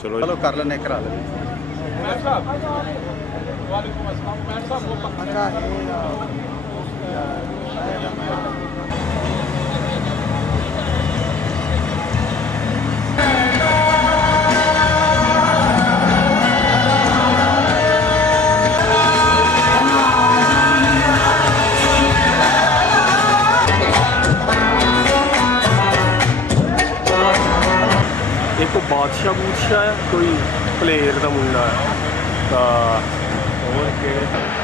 चलो चलो कर लेने करा ले एक तो बादशाह बूदशाह है कोई प्लेयर का मुंडा है और के